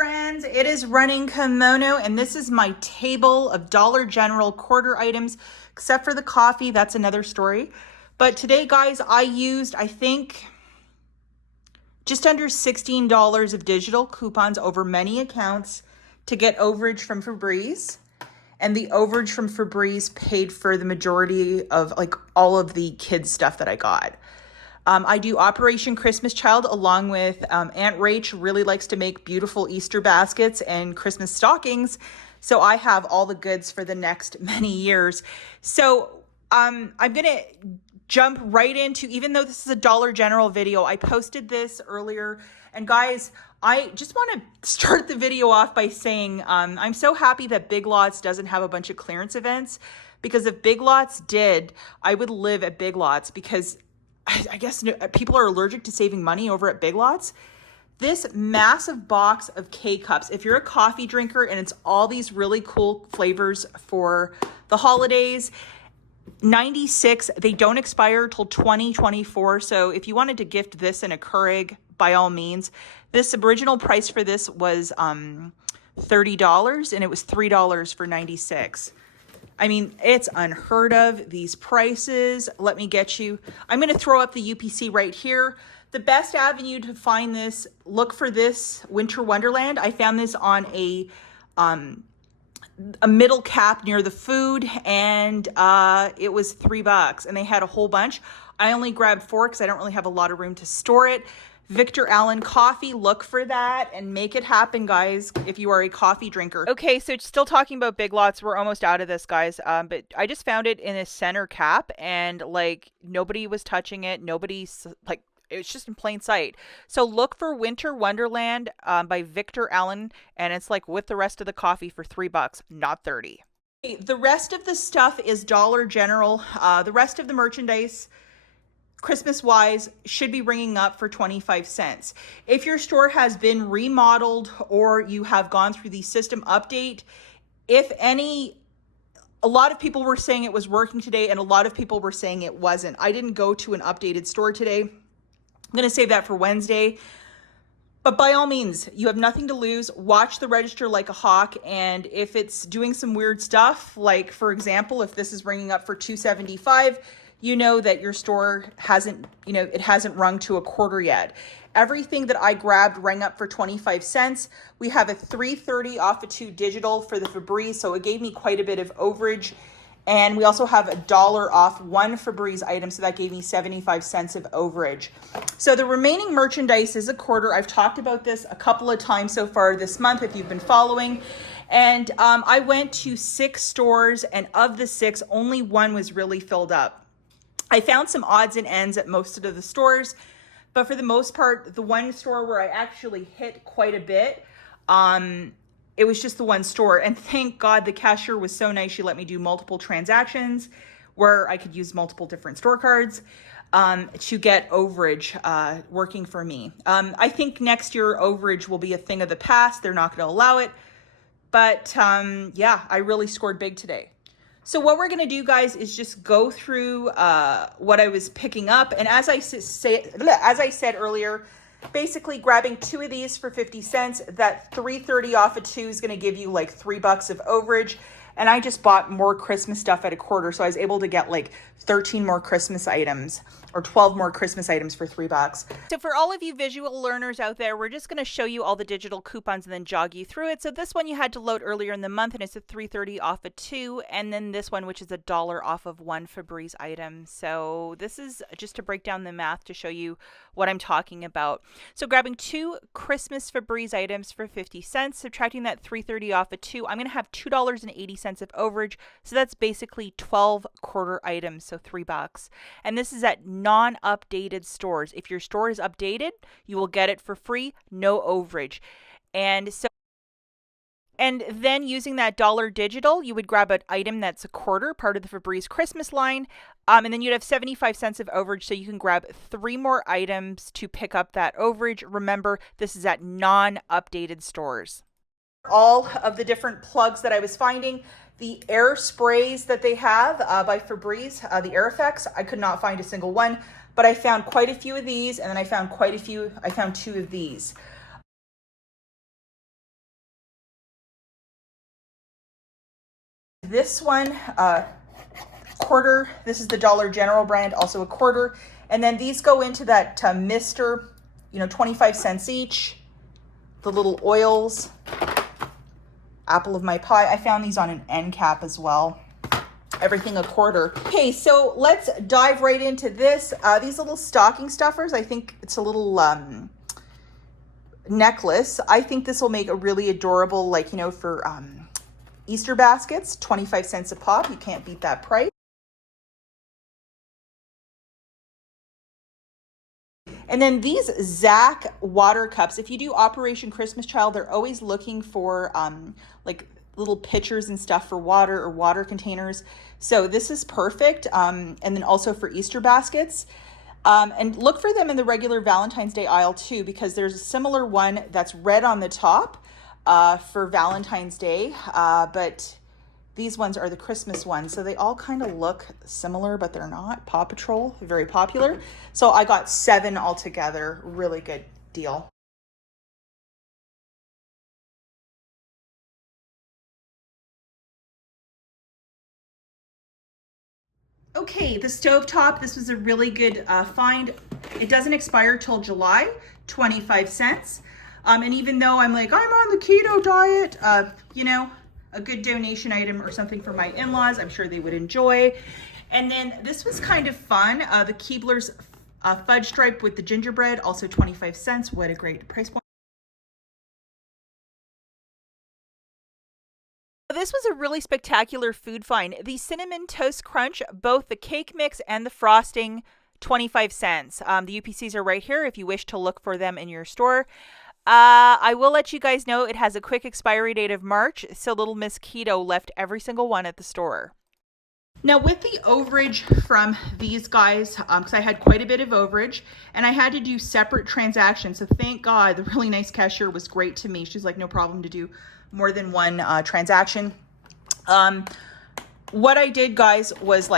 friends, it is Running Kimono, and this is my table of Dollar General quarter items, except for the coffee. That's another story. But today, guys, I used, I think, just under $16 of digital coupons over many accounts to get overage from Febreze. And the overage from Febreze paid for the majority of like all of the kids stuff that I got. I do Operation Christmas Child along with Aunt Rach really likes to make beautiful Easter baskets and Christmas stockings. So I have all the goods for the next many years. So I'm going to jump right into, even though this is a Dollar General video, I posted this earlier. And guys, I just want to start the video off by saying I'm so happy that Big Lots doesn't have a bunch of clearance events, because if Big Lots did, I would live at Big Lots, because I guess people are allergic to saving money over at Big Lots. This massive box of K-Cups, if you're a coffee drinker, and it's all these really cool flavors for the holidays, 96, they don't expire till 2024. So if you wanted to gift this in a Keurig, by all means. This original price for this was $30, and it was $3 for 96. I mean, it's unheard of, these prices. Let me get you. I'm going to throw up the UPC right here. The best avenue to find this, look for this Winter Wonderland. I found this on a middle cap near the food, and it was $3, and they had a whole bunch. I only grabbed 4 because I don't really have a lot of room to store it. Victor Allen coffee, look for that and make it happen, guys, if you are a coffee drinker. Okay, so still talking about Big Lots. We're almost out of this, guys. But I just found it in a center cap, and like nobody was touching it. Nobody's like, it's just in plain sight. So look for Winter Wonderland by Victor Allen, and it's like with the rest of the coffee for $3, not 30. The rest of the stuff is Dollar General. The rest of the merchandise, Christmas-wise, should be ringing up for 25 cents. If your store has been remodeled or you have gone through the system update, if any, a lot of people were saying it was working today and a lot of people were saying it wasn't. I didn't go to an updated store today. I'm going to save that for Wednesday. But by all means, you have nothing to lose. Watch the register like a hawk. And if it's doing some weird stuff, like for example, if this is ringing up for $2.75, you know that your store hasn't, it hasn't rung to a quarter yet. Everything that I grabbed rang up for 25 cents. We have a $3.30 off of 2 digital for the Febreze, so it gave me quite a bit of overage. And we also have $1 off 1 Febreze item, so that gave me 75 cents of overage. So the remaining merchandise is a quarter. I've talked about this a couple of times so far this month if you've been following. And I went to 6 stores, and of the 6, only 1 was really filled up. I found some odds and ends at most of the stores, but for the most part, the one store where I actually hit quite a bit, it was just the one store. And thank God the cashier was so nice. She let me do multiple transactions where I could use multiple different store cards to get overage working for me. I think next year overage will be a thing of the past. They're not going to allow it. But yeah, I really scored big today. So what we're going to do, guys, is just go through what I was picking up. And as I said earlier, basically grabbing 2 of these for 50 cents, that $3.30 off of 2 is going to give you like $3 of overage. And I just bought more Christmas stuff at a quarter. So I was able to get like 13 more Christmas items or 12 more Christmas items for $3. So for all of you visual learners out there, we're just going to show you all the digital coupons and then jog you through it. So this one you had to load earlier in the month, and it's a $3.30 off of 2. And then this one, which is $1 off of 1 Febreze item. So this is just to break down the math to show you what I'm talking about. So grabbing 2 Christmas Febreze items for 50 cents, subtracting that $3.30 off of 2, I'm going to have $2.80 of overage. So that's basically 12 quarter items, so $3. And this is at non-updated stores. If your store is updated, you will get it for free, no overage. And then using that dollar digital, you would grab an item that's a quarter, part of the Febreze Christmas line, and then you'd have 75 cents of overage, so you can grab 3 more items to pick up that overage. Remember, this is at non-updated stores. All of the different plugs that I was finding, the air sprays that they have by Febreze, the air effects, I could not find a single one, but I found quite a few of these, and then I found 2 of these. this one, quarter. This is the Dollar General brand, also a quarter. And then these go into that Mr., 25 cents each. The little oils, apple of my pie. I found these on an end cap as well. Everything a quarter. Okay, so let's dive right into this. These little stocking stuffers, I think it's a little necklace. I think this will make a really adorable, for Easter baskets, 25 cents a pop. You can't beat that price. And then these Zach water cups, if you do Operation Christmas Child, they're always looking for little pitchers and stuff for water or water containers. So this is perfect. And then also for Easter baskets. And look for them in the regular Valentine's Day aisle too, because there's a similar one that's red on the top for Valentine's Day. But these ones are the Christmas ones. So they all kind of look similar, but they're not. Paw Patrol, very popular. So I got 7 altogether. Really good deal. Okay, the stovetop, this was a really good find. It doesn't expire till July, 25 cents. And even though I'm I'm on the keto diet, a good donation item or something for my in-laws, I'm sure they would enjoy. And then this was kind of fun. The Keebler's fudge stripe with the gingerbread, also 25 cents. What a great price point. This was a really spectacular food find. The Cinnamon Toast Crunch, both the cake mix and the frosting, 25 cents. The UPCs are right here if you wish to look for them in your store. I will let you guys know it has a quick expiry date of March, so Little Miss Keto left every single one at the store. Now with the overage from these guys, because I had quite a bit of overage and I had to do separate transactions. So thank God the really nice cashier was great to me. She's like, no problem to do more than one transaction. What I did, guys, was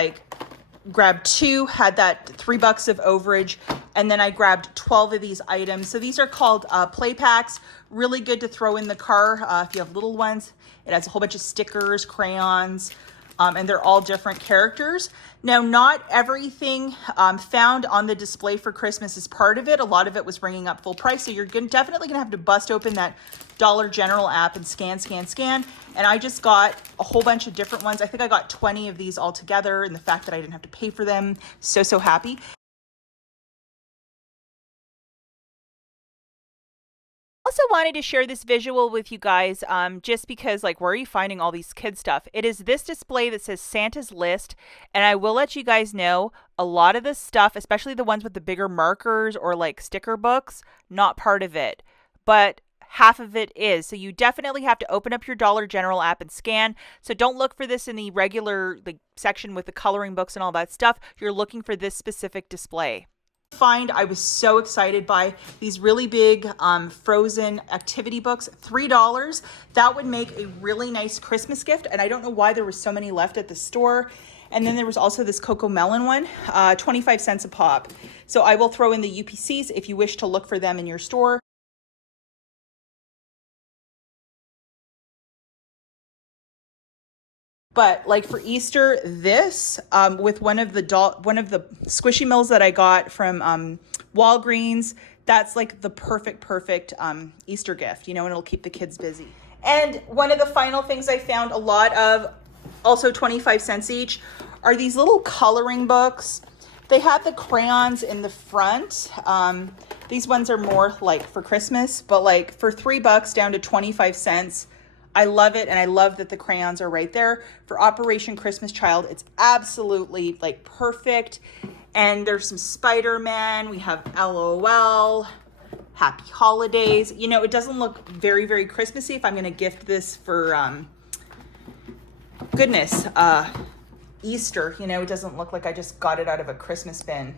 grab 2, had that $3 of overage, and then I grabbed 12 of these items. So these are called play packs. Really good to throw in the car if you have little ones. It has a whole bunch of stickers, crayons, and they're all different characters. Now, not everything found on the display for Christmas is part of it. A lot of it was bringing up full price. So you're definitely going to have to bust open that Dollar General app and scan. And I just got a whole bunch of different ones. I think I got 20 of these all together. And the fact that I didn't have to pay for them, so happy. Also wanted to share this visual with you guys just because where are you finding all these kid stuff? It is this display that says Santa's List, and I will let you guys know a lot of this stuff, especially the ones with the bigger markers or sticker books, not part of it, but half of it is. So you definitely have to open up your Dollar General app and scan. So don't look for this in the regular section with the coloring books and all that stuff. You're looking for this specific display. Find I was so excited by these really big frozen activity books, $3. That would make a really nice Christmas gift, and I don't know why there were so many left at the store. And then there was also this Cocoa Melon one, 25 cents a pop. So I will throw in the UPCs if you wish to look for them in your store. But for Easter, this with one of the Squishy Mills that I got from Walgreens, that's the perfect Easter gift, and it'll keep the kids busy. And one of the final things I found a lot of, also 25 cents each, are these little coloring books. They have the crayons in the front. These ones are more for Christmas, but for $3 down to 25 cents. I love it, and I love that the crayons are right there. For Operation Christmas Child, it's absolutely perfect. And there's some Spider-Man. We have LOL, Happy Holidays. It doesn't look very, very Christmassy if I'm going to gift this for, Easter. It doesn't look like I just got it out of a Christmas bin.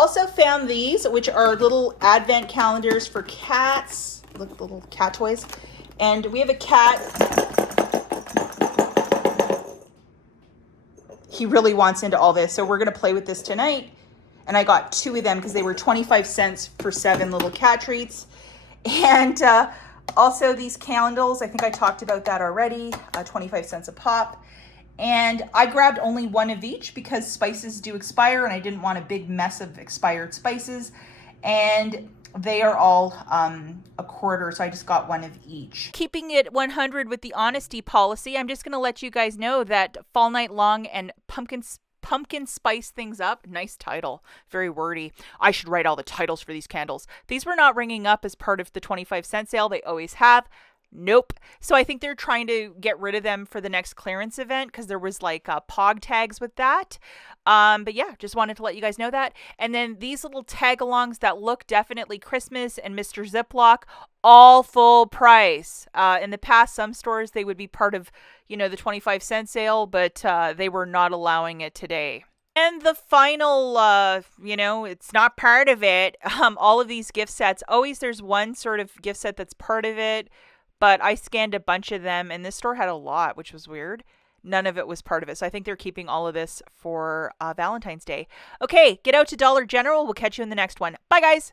Also found these, which are little advent calendars for cats, little cat toys. And we have a cat. He really wants into all this, so we're gonna play with this tonight. And I got 2 of them because they were 25 cents for 7 little cat treats. And Also, these candles, I think I talked about that already, 25 cents a pop. And I grabbed only one of each because spices do expire and I didn't want a big mess of expired spices. And they are all a quarter, so I just got one of each. Keeping it 100 with the honesty policy, I'm just going to let you guys know that Fall Night Long and Pumpkin Spice Things Up. Nice title. Very wordy. I should write all the titles for these candles. These were not ringing up as part of the 25-cent sale. They always have. Nope. So I think they're trying to get rid of them for the next clearance event because there was like pog tags with that. But yeah, just wanted to let you guys know that. And then these little tag-alongs that look definitely Christmas and Mr. Ziploc, all full price. In the past, some stores, they would be part of, the 25-cent sale, but they were not allowing it today. And the final, it's not part of it. All of these gift sets, always there's one sort of gift set that's part of it. But I scanned a bunch of them, and this store had a lot, which was weird. None of it was part of it. So I think they're keeping all of this for Valentine's Day. Okay, get out to Dollar General. We'll catch you in the next one. Bye, guys.